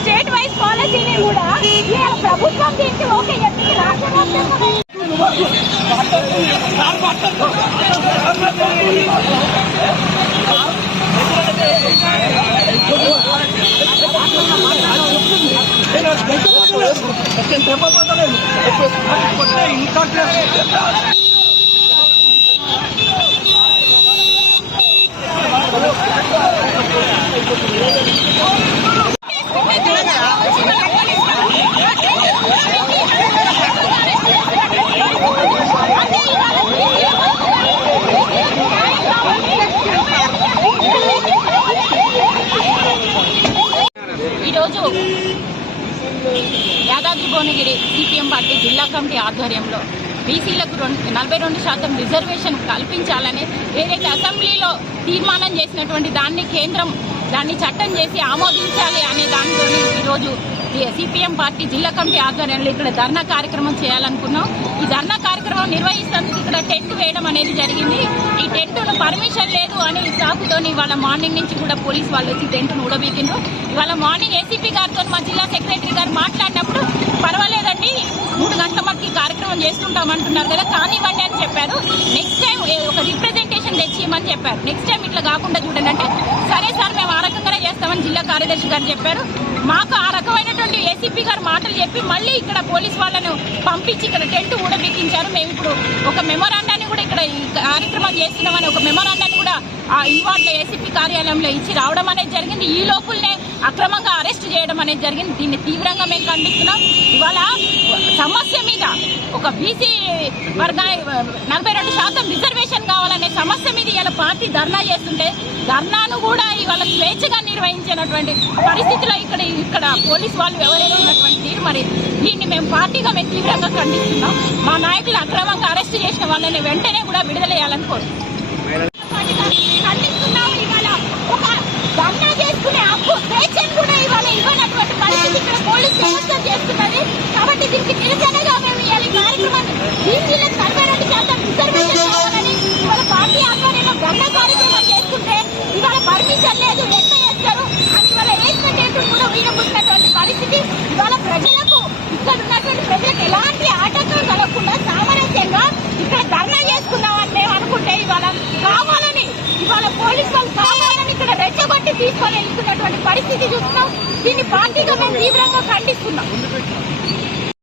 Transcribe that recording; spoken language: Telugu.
స్టేట్ వైజ్ పాలసీని కూడా ప్రభుత్వం దీనికి ఓకే చెప్పి ఈరోజు యాదాద్రి భువనగిరి సిపిఎం పార్టీ జిల్లా కమిటీ ఆధ్వర్యంలో బీసీలకు 42% రిజర్వేషన్ కల్పించాలని ఏదైతే అసెంబ్లీలో తీర్మానం చేసినటువంటి దాన్ని చట్టం చేసి ఆమోదించాలి అనే దానితో ఈరోజు సిపిఎం పార్టీ జిల్లా కమిటీ ఆధ్వర్యంలో ఇక్కడ ధర్నా కార్యక్రమం చేయాలనుకున్నాం. ఈ ధర్నా కార్యక్రమం నిర్వహిస్తేందుకు ఇక్కడ టెంట్ వేయడం అనేది జరిగింది. ఈ టెంట్ను పర్మిషన్ లేదు అని సాకుతో ఇవాళ మార్నింగ్ నుంచి కూడా పోలీసు వాళ్ళు వచ్చి టెంట్ను ఊడబీకిండ్రు. ఇవాళ మార్నింగ్ ఏసీపీ గారితో మా జిల్లా సెక్రటరీ గారు మాట్లాడినప్పుడు పర్వాలేదండి 3 గంటల మనకి కార్యక్రమం చేసుకుంటామంటున్నారు కదా కానివ్వండి అని చెప్పారు. నెక్స్ట్ టైం ఒక రిప్రజెంటేషన్ తెచ్చిమని చెప్పారు. నెక్స్ట్ టైం ఇట్లా కాకుండా చూడండి అంటే సరే సార్ మేము ఆ రకంగానే చేస్తామని జిల్లా కార్యదర్శి గారు చెప్పారు. మాకు ఆ రకమైనటువంటి ఏసీపీ గారు మాటలు చెప్పి మళ్ళీ ఇక్కడ పోలీసు వాళ్ళను పంపించి ఇక్కడ టెంట్ కూడా బిగించారు. మేము ఇప్పుడు ఒక మెమోరాండాన్ని కూడా ఇక్కడ ఈ కార్యక్రమం చేస్తున్నామని ఒక మెమోరాండాన్ని కూడా ఇన్వాల్వ్ ఏసీపీ కార్యాలయంలో ఇచ్చి రావడం అనేది జరిగింది. ఈ లోపులనే అక్రమంగా అరెస్ట్ చేయడం అనేది జరిగింది. దీన్ని తీవ్రంగా మేము ఖండిస్తున్నాం. ఇవాళ సమస్య మీద ఒక బీసీ వర్గానికి 42% రిజర్వేషన్ కావాలనే సమస్య మీద ఇలా పార్టీ ధర్నా చేస్తుంటే ధర్నాను కూడా ఇవాళ స్వేచ్ఛగా నిర్వహించినటువంటి పరిస్థితిలో ఇక్కడ పోలీసు వాళ్ళు వ్యవహరిస్తున్నటువంటి తీరు మరి దీన్ని మేము పార్టీగా మేము తీవ్రంగా ఖండిస్తున్నాం. మా నాయకులు అక్రమంగా అరెస్ట్ చేసిన వాళ్ళని వెంటనే కూడా విడుదల చేయాలని కోరుతున్నాం. ఇవాళ ఒక ధర్నా చేసుకునే హక్కు స్వేచ్ఛను కూడా ఇవాళ ఇవ్వనటువంటి పరిస్థితి ఇక్కడ పోలీసు వ్యవస్థ చేస్తున్నది. కాబట్టి దీనికి నిరసనగా మేము ఈ కార్యక్రమాన్ని బీసీలకు 42% రిజర్వేషన్ కావాలని ఇవాళ పార్టీ ఆధ్వర్యంలో ధర్నా కార్యక్రమం చేసుకుంటే ఇవాళ పర్మిషన్ లేదు ఎట్లా చేస్తారు అని ఇవాళ వేసినట్టు కూడా వీరబుట్టినటువంటి పరిస్థితి. ఇవాళ ప్రజలకు ఇక్కడ ఉన్నటువంటి ప్రజలకు ఎలాంటి ఆటంకం కలగకుండా సామరస్యంగా ఇక్కడ ధర్నా చేసుకుందామని మేము అనుకుంటే ఇవాళ కావాలని ఇవాళ పోలీసు వాళ్ళు కావాలని ఇక్కడ రెచ్చగొట్టి తీసుకొని వెళ్తున్నటువంటి పరిస్థితి చూస్తున్నాం. దీన్ని పార్టీగా మేము తీవ్రంగా ఖండిస్తున్నాం.